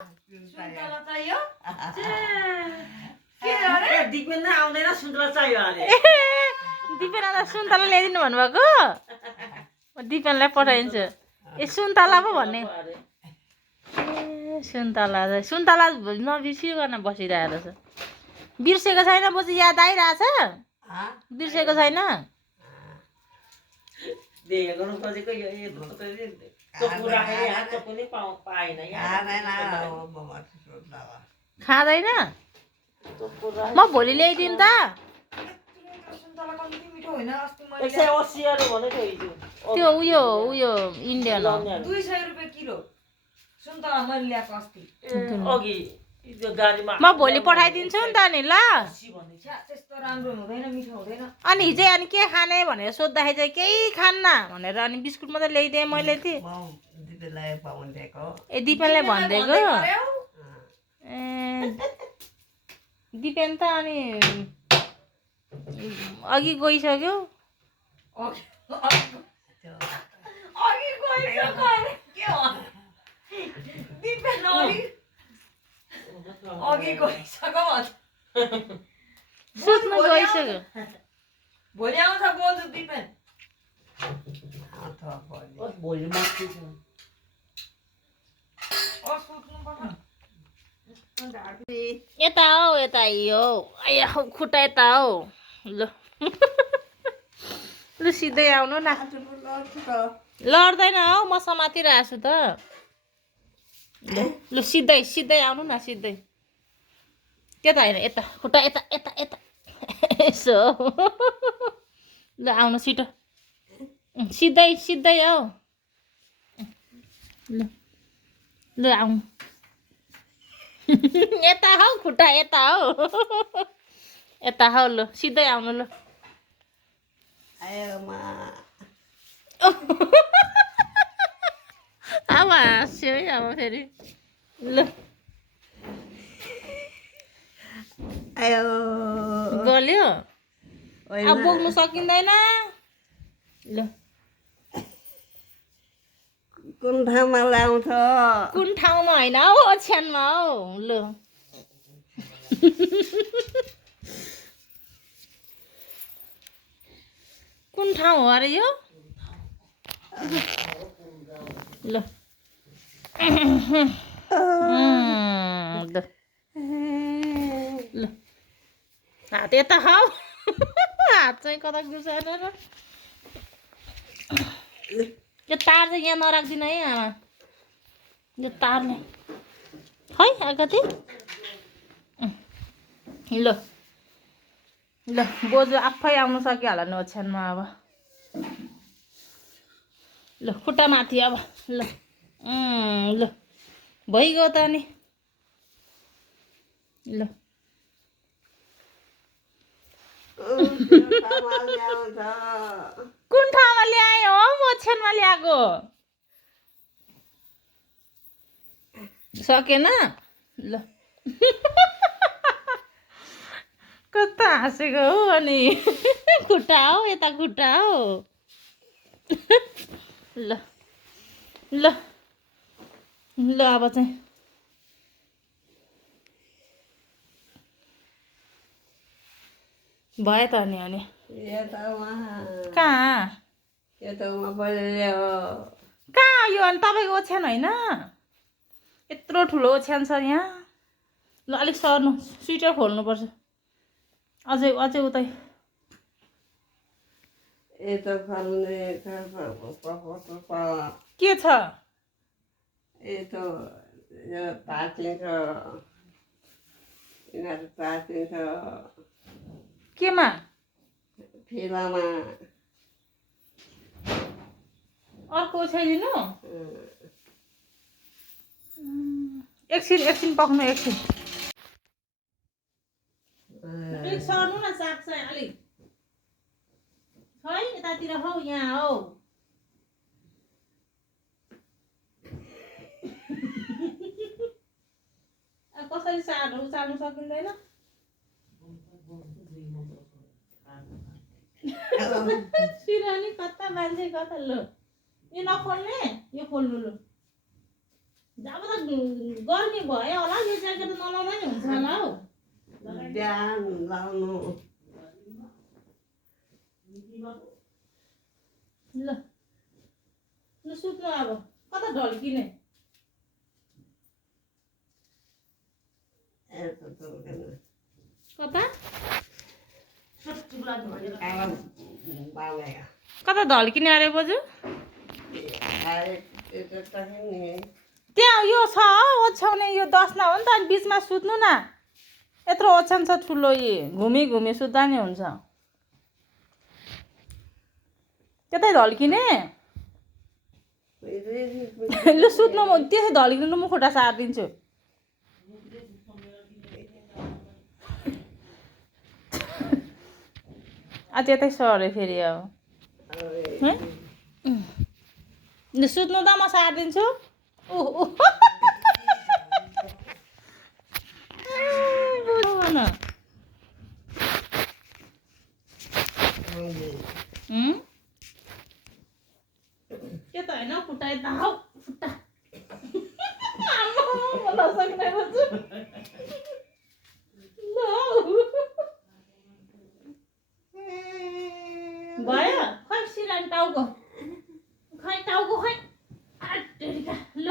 सुन्तला चाहियो दिपेन आउँदैन सुन्तला चाहियो अरे दिपेनलाई सुन्तला ल्याइदिनु भन्नुभएको दिपेनलाई पठाइदिन्छु ए सुन्तला पो भन्ने ए सुन्तला सुन्तला नबिर्सिकन बसिरहेको रहेछ बिर्सेको छैन बोजू याद आइरहेछ बिर्सेको छैन देखेको खोजेको यो चोकु राखेर यहाँ चोकु नै पाएन खाँदैन म भोलि ल्याइदिनु त सुन्तला कम्ती मिठो होइन अस्ति मैले 180 अरे भनेको हिजो त्यो उयो इन्डियन हो 200 रुपैयाँ किलो सुन्तला मैले ल्याएको अस्ति अघि त्यो गाडीमा म भोलि पठाइदिन्छु नि त नि ल छ्या त्यस्तो राम्रो हुँदैन मिठो हुँदैन अनि हिजो अनि के खाने भनेर सोद्धाखेरि चाहिँ केही खान्न भनेर अनि बिस्कुट मात्रै ल्याइदिएँ मैले थिएँ ए दिपेनलाई भनिदिएको ए दिपेन त अनि अघि गइसक्यो अघि गइसक्यो अरे के हो दिपेन अघि गइसक्यो सुत्नु गइसक्यो भोलि आउँछ बोजू दिपेन भोलि माथि सुत्नु पर्छ यता हौ यता यो आया खुट्टा यता हौ ल लु सिधै आउनु न लड्दैन हौ म समातिरहेको छु त लु सिधै सिधै आउनु न सिधै त्यता होइन यता खुट्टा यता यता यता यसो ल आउनु छिटो सिधै सिधै हौ ल ल आउनु यता हौ खुट्टा यता हौ यता हौ ल सिधै आउनु ल अब हाँस्यो है अब फेरि ल गल्यो अब बोक्नु सकिँदैन ल कुन ठाउँमा ल्याउँछ कुन ठाउँमा होइन हौ ओछ्यानमा हौ ल कुन ठाउँ हो अरे यो ल ल हात यता खाऊ हात चाहिँ कता गुसाएर र यो तार चाहिँ यहाँ नराख्दिनु है आमा यो तार नै है अगाडि ल ल बोजू आफै आउनु सकिहाल्यो नि ओछ्यानमा अब ल खुट्टा माथि अब ल ल भइगयो त अनि ल कुन ठाउँमा ल्यायो हो ओछ्यानमा ल्याएको सकेन ल कता हाँसेको हो अनि खुट्टा हो यता खुट्टा हो ल ल ल अब चाहिँ भयो त अनि कहाँ कहाँ यो अनि तपाईँको ओछ्यान होइन यत्रो ठुलो ओछ्यान छ यहाँ ल अलिक सर्नु स्वेटर खोल्नुपर्छ अझै अझै उतै के छ केमा फिलामा अर्को ओछ्याइदिनु एकछिन एकछिन पक्नु एकछिन अलिक सर्नु न साग चाहिँ अलिक है यतातिर हौ यहाँ हौ कसरी सार्नु सकिँदैन सिरानी कता मान्छे कता लो यो नखोल्ने यो खोल्नु लो अब त गर्मी भयो होला यो ज्याकेट नलाउँदा नि हुन्छ होला हौ बिहान लाउनु ल ल सुत्नु अब कता ढल्किने कता कता ढल्किने अरे बोजू त्यहाँ यो छ ओछ्याउने यो दसना हो नि त अनि बिचमा सुत्नु न यत्रो ओछ्यान छ ठुलो घुमी घुमी सुत्दा नि हुन्छ त्यतै ढल्किने ल सुत्नु त्यसै ढल्किनु म खुट्टा सारिदिन्छु त्यतै सरे फेरि अब सुत्नु त म सारिदिन्छु के त होइन खुट्टा यता हौ खुट्टा नसक्ने भयो खै सिरानी टाउको खै टाउको खै आटेरिका ल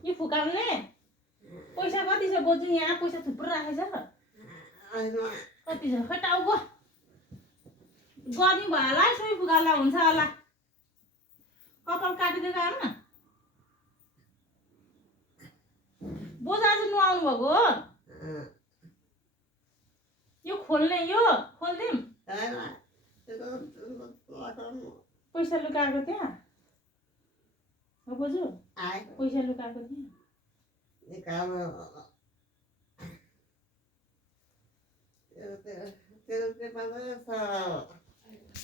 यो फुकाउने पैसा कति छ बोजू यहाँ पैसा थुप्रो राखेछ कति छ खै टाउको गर्मी भयो होला सोही फुकाल्दा हुन्छ होला कपाल काटिदिएको आमा बोजू आज नुहाउनु भएको हो यो खोल्ने यो खोलिदिउँ पैसा लुकाएको त्यहाँ हो बोजू पैसा लुकाएको त्यहाँ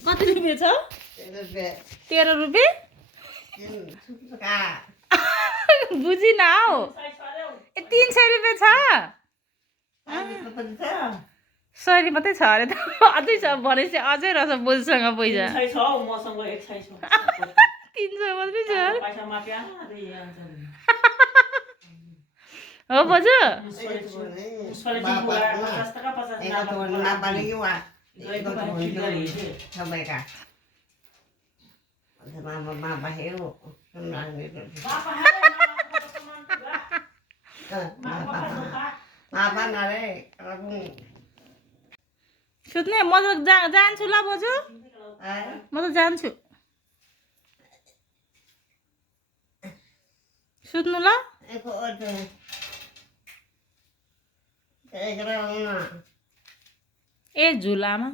कति रुपियाँ छ 13 रुपियाँ बुझिन हौ 300 रुपियाँ छ 100 मात्रै छ अरे त अझै छ भनेपछि अझै रहेछ बोजूसँग पैसा 300 मात्रै छ हो बोजू सुत्ने म त जान्छु ल बोजू म त जान्छु सुत्नु ल ए झुलामा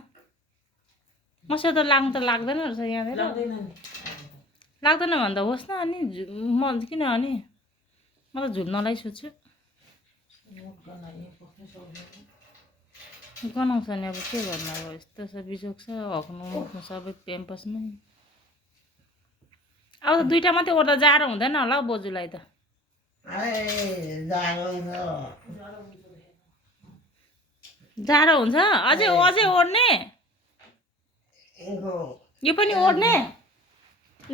मसित त लाग्नु त लाग्दैन रहेछ यहाँनिर लाग्दैन भन्दा होस् न अनि म किन अनि म त झुल्नलाई सोध्छु गनाउँछ नि अब के गर्नु अब यस्तो छ बिजोग छ हक्नु उठ्नु सबै पेम्पसमै अब त दुईटा मात्रै ओर्दा जाडो हुँदैन होला हौ बोजूलाई त जाडो हुन्छ अझै अझै ओर्ने यो पनि ओर्ने ल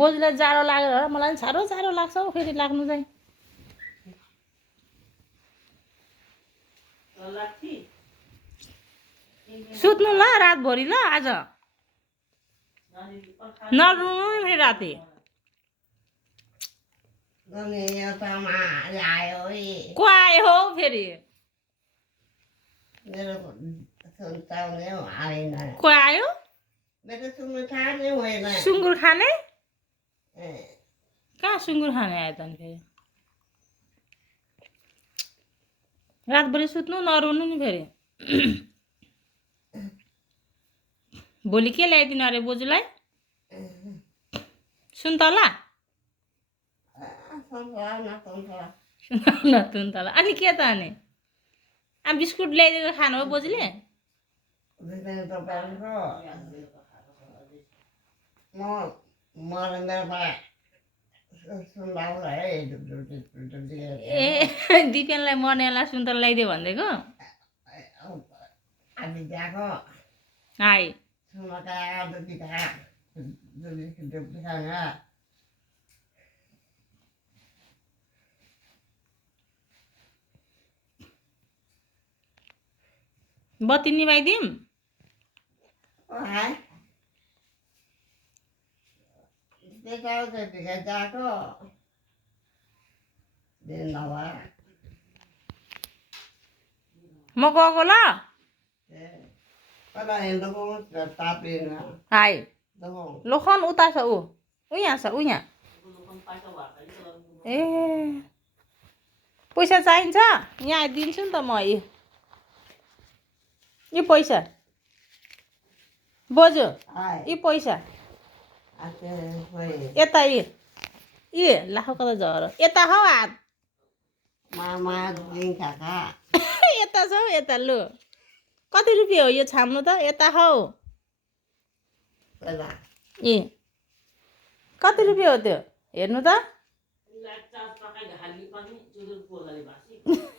बोजूलाई जाडो लागेर होला मलाई पनि साह्रो जाडो लाग्छ हौ फेरि लाग्नु चाहिँ सुत्नु ल रातभरि ल आज नरुनु नि राति को आयो हौ फेरि को आयो सुँगुर खाने कहाँ सुँगुर खाने आयो त फेरि रातभरि सुत्नु नरुनु नि फेरि भोलि के ल्याइदिनु अरे बोजूलाई सुन्तला सुन्तला अनि के त अनि बिस्कुट ल्याइदिएको खानु हो बोजूले ए दिपेनलाई मर्नेला सुन्तला ल्याइदियो भनिदिएको Ada jago. Hai. Semua kayak ada tidak. Jadi hidup di sana. बत्ती निभाइदिउँ Wah. Kita udah tiga jago. Di Nawa. म गएको ल Pada yang dukung tapi na. High Dukung. लोखन उता छ ऊ यहाँ छ ऊ यहाँ ए पैसा चाहिन्छ यहाँ दिन्छु नि त म यो पैसा बोजू Hai. यो पैसा Ada kue. यता लाखो कता झर यता हौ हात Mama jing kakak. यता छ हौ यता लु कति रुपियाँ हो यो छाम्नु त यता हौ Pada. कति रुपियाँ हो त्यो हेर्नु त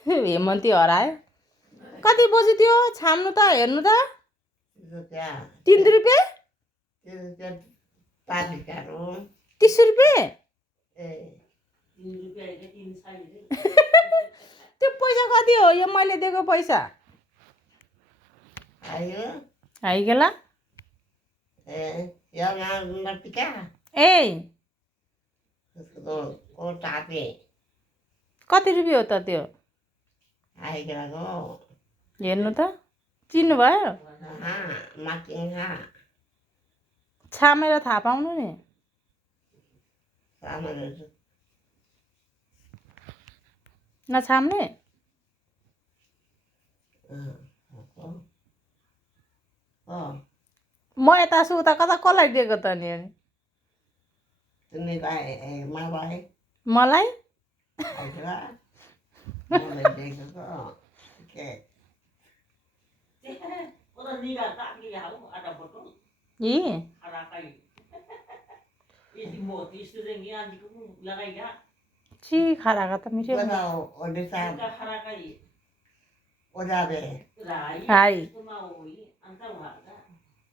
हेमन्ती हरायो कति बजी त्यो छाम्नु त हेर्नु त Itu ya. 3 रुपियाँ Itu ya. Tadi karo. 30 रुपियाँ त्यो पैसा कति हो यो मैले दिएको पैसा Ayo. हाइगेला Yang ngerti kah? ए Oh tapi. कति रुपियाँ हो त त्यो Ayo kira-kira. हेर्नु त चिन्नु भयो Makin ha. छामेर थाहा पाउनु नि Sama itu. नछाम्ने Oh. म यता छु उता कता कसलाई दिएको त नि Ini baik, baik. मलाई Ayo. Mulai deh kok. Oke. यी ची खाराका त मिठो Kalau udah sampai, udah deh. High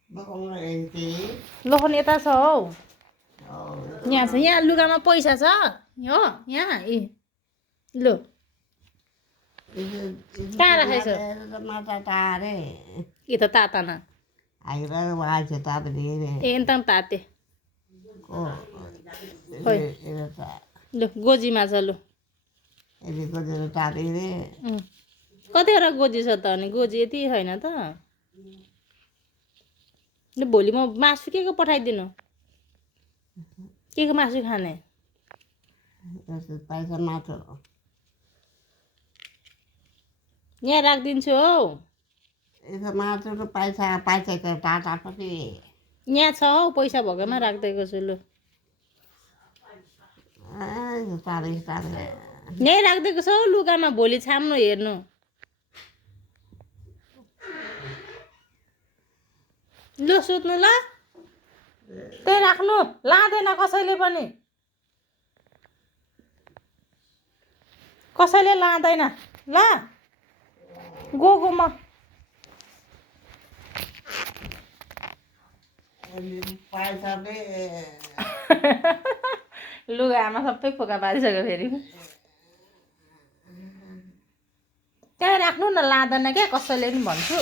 Bokong lagi. लोखन यता छ हौ Oh. यहाँ छ यहाँ लुगामा पैसा छ हो यहाँ लु Kah raheछ? Mata tare. itu tatana Akhirnya wajah tapi ini. entang tate Oh. Hoi. Ini tak. लु गोजीमा छ लु Ini kau jadi tapi ini. कतिवटा गोजी छ त अनि गोजी यति छैन त लु भोलि म मासु के को पठाइदिनु के को मासु खाने Paisa mata. यहाँ राखिदिन्छु हौ Itu mata itu paisa ke tata pasti. यहाँ छ हौ पैसा भएकोमा राखिदिएको छु लु Itu tarik. यहीँ राखिदिएको छ हौ लुगामा भोलि छाम्नु हेर्नु लु सुत्नु ल त्यही राख्नु लाँदैन कसैले पनि कसैले लाँदैन ल गोगोमा Paisa be. लुगामा सबै फोका पारिसक्यो फेरि त्यहाँ राख्नु न लाँदैन क्या कसैले पनि भन्छु